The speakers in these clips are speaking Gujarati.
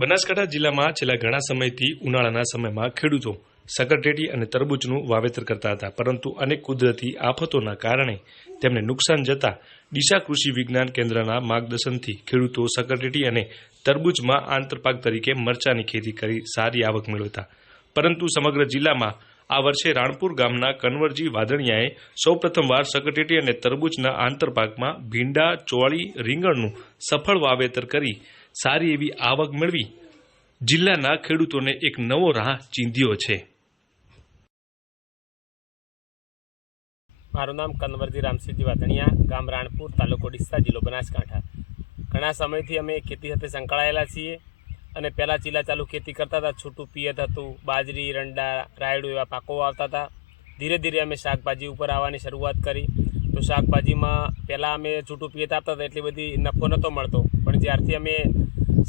બનાસકાંઠા જિલ્લામાં છેલ્લા ઘણા સમયથી ઉનાળાના સમયમાં ખેડૂતો સકરટેટી અને તરબૂચનું વાવેતર કરતા હતા, પરંતુ અનેક કુદરતી આફતોના કારણે તેમને નુકસાન જતા ડીસા કૃષિ વિજ્ઞાન કેન્દ્રના માર્ગદર્શનથી ખેડૂતો સકરટેટી અને તરબૂચમાં આંતરપાક તરીકે મરચાની ખેતી કરી સારી આવક મેળવતા. પરંતુ સમગ્ર જિલ્લામાં આ વર્ષે રાણપુર ગામના કનવરજી વાદણિયાએ સૌપ્રથમવાર સકરટેટી અને તરબૂચના આંતરપાકમાં ભીંડા, ચોળી, રીંગણનું સફળ વાવેતર કરી સારી એવી આવક મેળવી જિલ્લાના ખેડૂતોને એક નવો રાહ ચીંધ્યો છે. મારું નામ કનવરજી રામસિંહજી વાદણિયા, ગામ રાણપુર, તાલુકો ડીસા, જિલ્લો બનાસકાંઠા. ઘણા સમયથી અમે ખેતી સાથે સંકળાયેલા છીએ અને પહેલાં ચીલા ચાલુ ખેતી કરતા હતા. છૂટું પિયત હતું, બાજરી, રંડા, રાયડું એવા પાકો વાવતા હતા. ધીરે ધીરે અમે શાકભાજી ઉપર આવવાની શરૂઆત કરી. તો શાકભાજીમાં પહેલાં અમે છૂટું પિયત આપતા હતા, એટલી બધી નફો નહોતો મળતો. પણ જ્યારથી અમે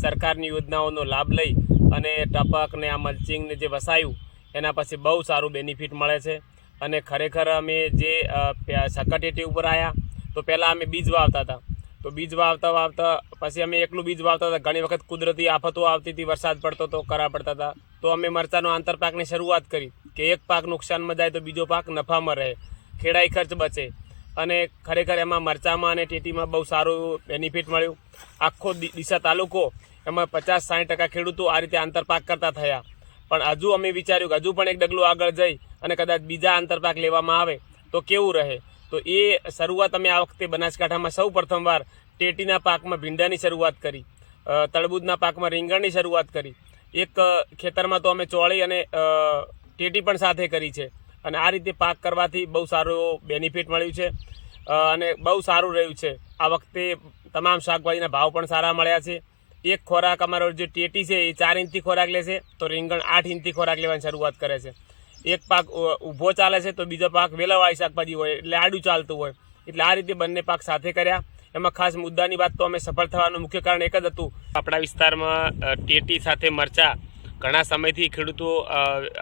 સરકારની યોજનાઓનો લાભ લઈ અને ટપક ને આ મલ્ચિંગને જે વસાયું એના પછી બહુ સારું બેનિફિટ મળે છે. અને ખરેખર અમે જે સકરટેટી ઉપર આવ્યા તો પહેલાં અમે બીજ વાવતા હતા. તો બીજ વાવતા પછી અમે એકલું બીજ વાવતા હતા. ઘણી વખત કુદરતી આફતો આવતી હતી, વરસાદ પડતો હતો, કરા પડતા હતા. તો અમે મરચાંનો આંતરપાકની શરૂઆત કરી કે એક પાક નુકસાનમાં જાય તો બીજો પાક નફામાં રહે, ખેડાઈ ખર્ચ બચે. અને ખરેખર એમાં મરચાંમાં અને ટેટીમાં બહુ સારું બેનિફિટ મળ્યું. આખો ડીસા તાલુકો એમાં 50-60% ખેડૂતો આ રીતે આંતરપાક કરતા થયા. પણ હજુ અમે વિચાર્યું કે હજુ પણ એક ડગલું આગળ જઈ અને કદાચ બીજા આંતરપાક લેવામાં આવે તો કેવું રહે. તો એ શરૂઆત અમે આ વખતે બનાસકાંઠામાં સૌ પ્રથમવાર ટેટીના પાકમાં ભીંડાની શરૂઆત કરી, તરબૂચના પાકમાં રીંગણની શરૂઆત કરી. એક ખેતરમાં તો અમે ચોળી અને ટેટી પણ સાથે કરી છે. અને આ રીતે પાક કરવાથી બહુ સારું બેનિફિટ મળ્યું છે અને બહુ સારું રહ્યું છે. આ વખતે તમામ શાકભાજીના ભાવ પણ સારા મળ્યા છે. એક ખોરાક અમારો જે ટેટી છે એ 4 ઇંચથી ખોરાક લેશે, તો રીંગણ 8 ઇંચથી ખોરાક લેવાની શરૂઆત કરે છે. એક પાક ઊભો ચાલે છે તો બીજો પાક વેલાવાળી શાકભાજી હોય એટલે આડું ચાલતું હોય. એટલે આ રીતે બંને પાક સાથે કર્યા. એમાં ખાસ મુદ્દાની વાત તો અમે સફળ થવાનું મુખ્ય કારણ એક જ હતું. આપણા વિસ્તારમાં ટેટી સાથે મરચાં ઘણા સમયથી ખેડૂતો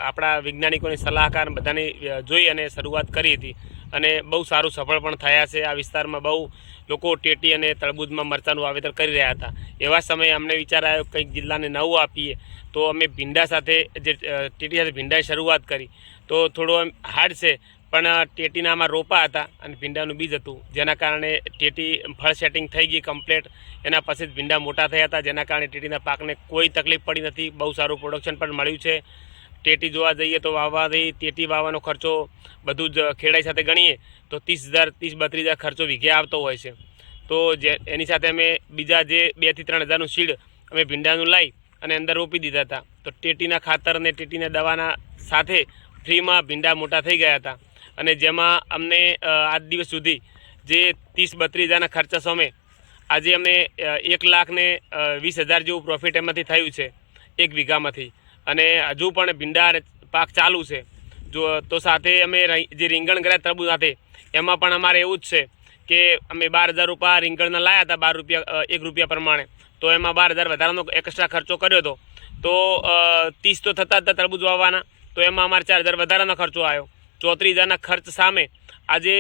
આપણા વૈજ્ઞાનિકોની સલાહકાર બધાની જોઈ અને શરૂઆત કરી હતી અને બહુ સારું સફળ પણ થયા છે. આ વિસ્તારમાં બહુ લોકો ટેટી અને તરબૂચમાં મરચાંનું વાવેતર કરી રહ્યા હતા. એવા સમયે અમને વિચાર આવ્યો કંઈક જિલ્લાને નવું આપીએ. તો અમે ભીંડા સાથે જે ટેટી સાથે ભીંડાની શરૂઆત કરી. તો થોડું હાર્ડ છે, પણ ટેટીના આમાં રોપા હતા અને ભીંડાનું બીજ હતું, જેના કારણે ટેટી ફળ સેટિંગ થઈ ગઈ કમ્પ્લીટ. એના પછી જ ભીંડા મોટા થયા હતા, જેના કારણે ટેટીના પાકને કોઈ તકલીફ પડી નથી. બહુ સારું પ્રોડક્શન પણ મળ્યું છે. ટેટી જોવા જઈએ તો વાવવાથી ટેટી વાવવાનો ખર્ચો બધું જ ખેડાઈ સાથે ગણીએ તો 30,000-32,000 ખર્ચો વીઘે આવતો હોય છે. તો એની સાથે અમે બીજા જે 2,000 થી 3,000નું સીડ અમે ભીંડાનું લાવી અને અંદર રોપી દીધા હતા. તો ટેટીના ખાતર અને ટેટીના દવાના સાથે ફ્રીમાં ભીંડા મોટા થઈ ગયા હતા. અને જેમાં અમને આજ દિવસ સુધી જે 30,000-32,000ના ખર્ચા સામે આજે અમને 1,20,000 જેવું પ્રોફિટ એમાંથી થયું છે એક વીઘામાંથી. અને હજુ પણ ભીંડા પાક ચાલુ છે. જો તો સાથે અમે જે રીંગણ કર્યા તરબૂચ સાથે, એમાં પણ અમારે એવું જ છે કે અમે 12,000 રૂપિયા રીંગણના લાવ્યા હતા, 12 રૂપિયા 1 રૂપિયા પ્રમાણે. તો એમાં 12,000 વધારાનો એક્સ્ટ્રા ખર્ચો કર્યો હતો. તો 30 તો થતા હતા તરબૂચ વાવવાના, તો એમાં અમારે 4,000 વધારાનો ખર્ચો આવ્યો. 34,000ના ખર્ચ સામે આજે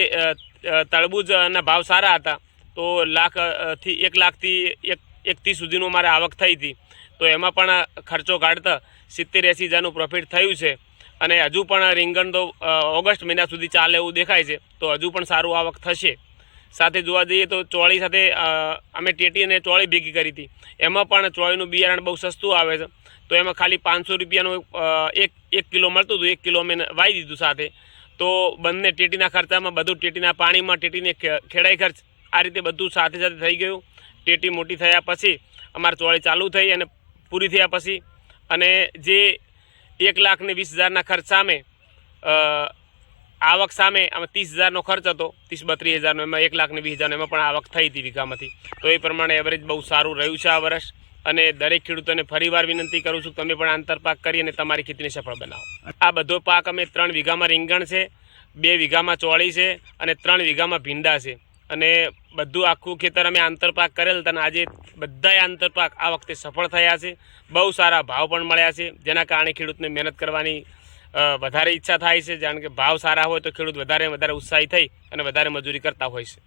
તરબૂચના ભાવ સારા હતા. તો 1,00,000થી 1,30,000 સુધીનું અમારે આવક થઈ હતી. તો એમાં પણ ખર્ચો કાઢતા 70-80,000નું પ્રોફિટ થયું છે. અને હજુ પણ રીંગણ તો ઓગસ્ટ મહિના સુધી ચાલે એવું દેખાય છે. તો હજુ પણ સારું આવક થશે. સાથે જોવા જઈએ તો ચોળી સાથે અમે ટેટી અને ચોળી ભેગી કરી હતી. એમાં પણ ચોળીનું બિયારણ બહુ સસ્તું આવે છે. તો એમાં ખાલી 500 રૂપિયાનું 1 કિલો મળતું હતું. 1 કિલો અમે વાવી દીધું સાથે. તો બંને ટેટીના ખર્ચામાં બધું, ટેટીના પાણીમાં, ટેટીને ખેડાઈ ખર્ચ, આ રીતે બધું સાથે સાથે થઈ ગયું. ટેટી મોટી થયા પછી અમારે ચોળી ચાલુ થઈ અને પૂરી થયા પછી, અને જે 1,20,000ના ખર્ચ સામે આવક સામે આમાં 30,000નો ખર્ચ હતો, 30-32,000નો, એમાં 1,20,000 એમાં પણ આવક થઈ હતી વીઘામાંથી. તો એ પ્રમાણે એવરેજ બહુ સારું રહ્યું છે આ વર્ષ. અને દરેક ખેડૂતોને ફરીવાર વિનંતી કરું છું, તમે પણ આંતરપાક કરી અને તમારી ખેતીને સફળ બનાવો. આ બધો પાક અમે 3 વીઘામાં રીંગણ છે, 2 વીઘામાં ચોળી છે અને 3 વીઘામાં ભીંડા છે. અને બધું આખું ખેતર અમે આંતરપાક કરેલ હતા અને આજે બધાય આંતરપાક આ વખતે સફળ થયા છે. બહુ સારા ભાવ પણ મળ્યા છે, જેના કારણે ખેડૂતને મહેનત કરવાની વધારે ઈચ્છા થાય છે. કારણ કે ભાવ સારા હોય તો ખેડૂત વધારે ઉત્સાહી થઈ અને વધારે મજૂરી કરતા હોય છે.